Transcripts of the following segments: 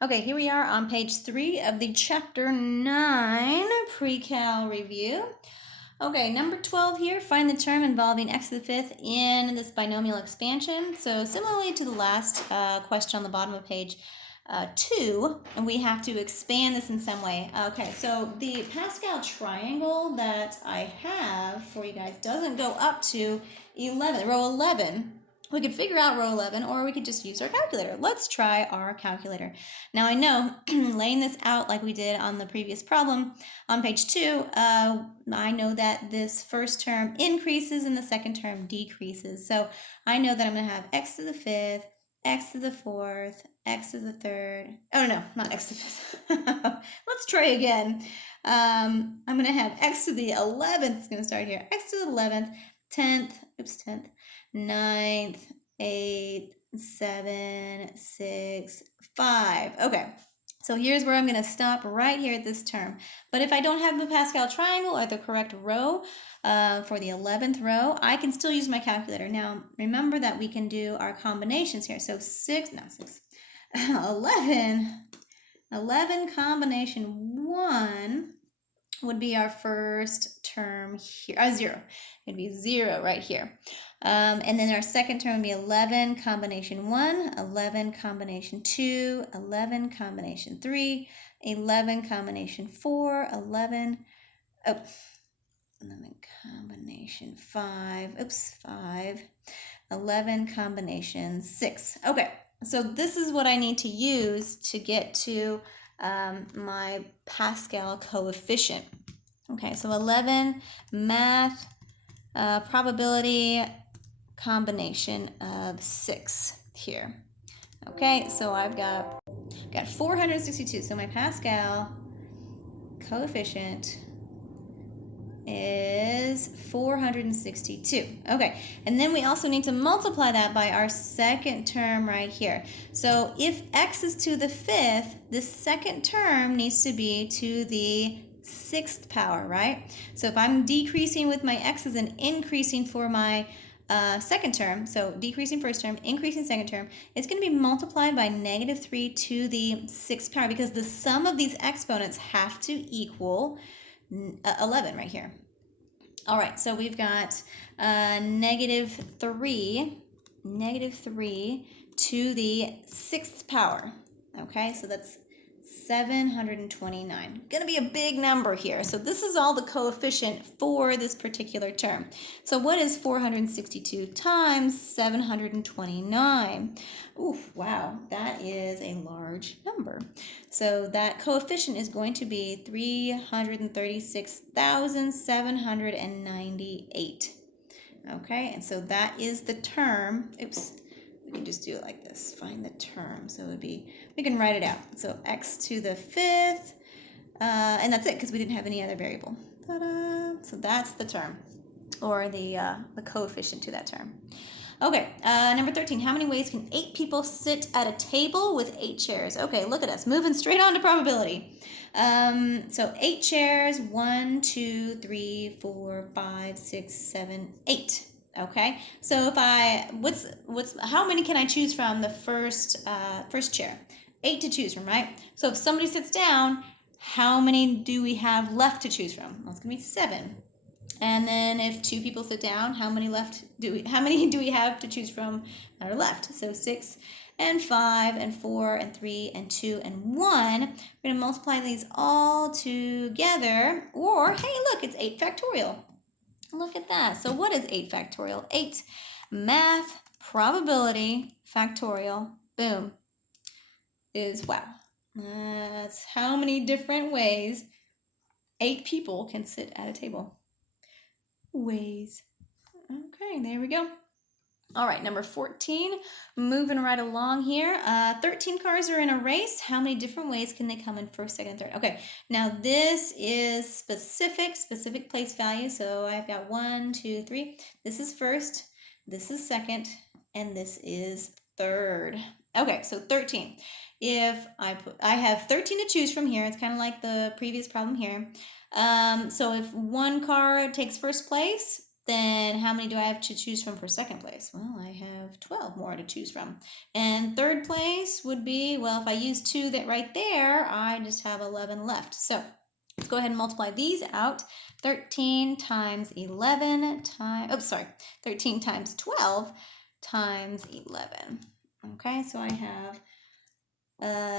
Okay, here we are on page 3 of the chapter 9 pre-cal review. Okay, number 12 here, find the term involving x to the fifth in this binomial expansion. So similarly to the last question on the bottom of page 2, we have to expand this in some way. Okay, so the Pascal triangle that I have for you guys doesn't go up to 11, row 11. We could figure out row 11, or we could just use our calculator. Let's try our calculator. Now I know, laying this out like we did on the previous problem on page 2, I know that this first term increases and the second term decreases. So I know that I'm going to have x to the fifth, x to the fourth, x to the third. Oh, no, not x to the fifth. Let's try again. I'm going to have x to the 11th. It's going to start here. X to the 11th, 10th, 9th, 8th, 7, 6, 5. Okay, so here's where I'm going to stop right here at this term. But if I don't have the Pascal triangle or the correct row for the 11th row, I can still use my calculator. Now, remember that we can do our combinations here. So 11 combination 1 would be our first term here, 0. It'd be 0 right here. And then our second term would be 11 combination 1, 11 combination 2, 11 combination 3, 11 combination 4, 11 combination 5, 11 combination 6. Okay, so this is what I need to use to get to my Pascal coefficient. Okay, so 11 math probability combination of 6 here. Okay, so I've got 462. So my Pascal coefficient is 462. Okay, and then we also need to multiply that by our second term right here. So if x is to the fifth, this second term needs to be to the sixth power, right? So if I'm decreasing with my x's and increasing for my second term, so decreasing first term, increasing second term, it's going to be multiplied by -3 to the sixth power, because the sum of these exponents have to equal 11 right here. All right, so we've got -3 to the sixth power. Okay, so that's 729. Going to be a big number here. So this is all the coefficient for this particular term. So what is 462 times 729? Ooh, wow, that is a large number. So that coefficient is going to be 336,798. Okay, and so that is the term. We can just do it like this. Find the term. So it would be, we can write it out. So x to the fifth, and that's it because we didn't have any other variable. Ta-da! So that's the term, or the coefficient to that term. Okay, number 13. How many ways can 8 people sit at a table with 8 chairs? Okay, look at us, moving straight on to probability. So 8 chairs, 1, 2, 3, 4, 5, 6, 7, 8. Okay, so if how many can I choose from the first chair? 8 to choose from, right? So if somebody sits down, how many do we have left to choose from? Well, it's gonna be 7. And then if 2 people sit down, how many do we have to choose from that are left? So 6 and 5 and 4 and 3 and 2 and 1. We're going to multiply these all together. Or, hey, look, it's 8 factorial. Look at that. So what is 8 factorial? 8 math probability factorial, boom, is, wow. That's how many different ways 8 people can sit at a table. Ways. Okay, there we go. All right, number 14, moving right along here. 13 cars are in a race. How many different ways can they come in first, second, and third? Okay, now this is specific place value. So I've got 1, 2, 3. This is first, this is second, and this is third. Okay, so 13. If I have 13 to choose from here. It's kind of like the previous problem here. So if one car takes first place, then how many do I have to choose from for second place? Well, I have 12 more to choose from. And third place would be, well, if I use 2 that right there, I just have 11 left. So let's go ahead and multiply these out. 13 times 11 times, 13 times 12 times 11. Okay, so I have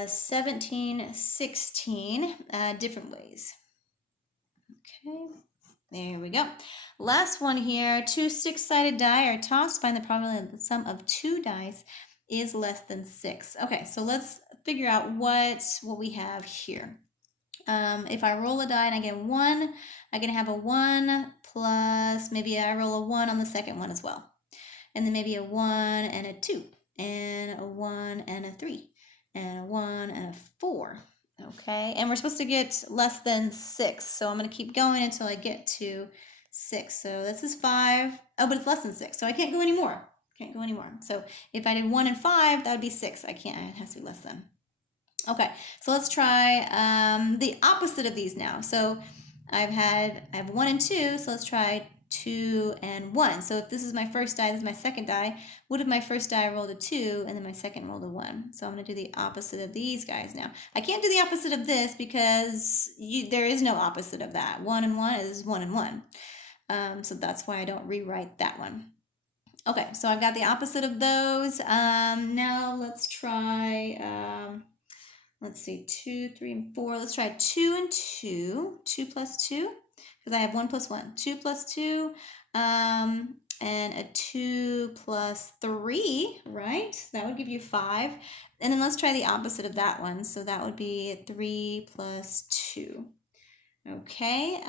17, 16 different ways. Okay, there we go. Last one here, 2 6-sided die are tossed. Find the probability that the sum of 2 dice is less than 6. Okay, so let's figure out what we have here. If I roll a die and I get 1, I'm going to have a 1 plus, maybe I roll a 1 on the second one as well. And then maybe a 1 and a 2, and a 1 and a 3, and a 1 and a 4. Okay, and we're supposed to get less than 6, so I'm going to keep going until I get to 6. So this is 5. Oh, but it's less than 6, so I can't go anymore. So if I did 1 and 5, that would be 6. I can't, it has to be less than. Okay, so let's try the opposite of these now. So I have 1 and 2, so let's try 2 and 1. So if this is my first die, this is my second die. What if my first die rolled a 2 and then my second rolled a 1? So I'm going to do the opposite of these guys now. I can't do the opposite of this because there is no opposite of that. 1 and 1 is 1 and 1. So that's why I don't rewrite that one. Okay, so I've got the opposite of those. Now let's try... let's see, 2, 3, and 4. Let's try 2 and 2. 2 plus 2, because I have 1 plus 1. 2 plus 2, and a 2 plus 3, right? That would give you 5. And then let's try the opposite of that one. So that would be 3 plus 2. Okay,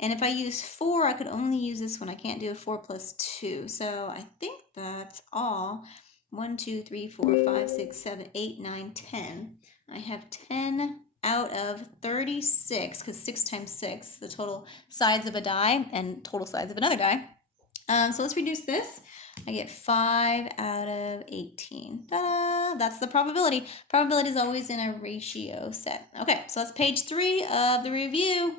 and if I use 4, I could only use this one. I can't do a 4 plus 2. So I think that's all. 1, 2, 3, 4, 5, 6, 7, 8, 9, 10. I have 10 out of 36, because 6 times 6, the total sides of a die, and total sides of another die. So let's reduce this. I get 5 out of 18. Ta-da! That's the probability. Probability is always in a ratio set. Okay, so that's page 3 of the review.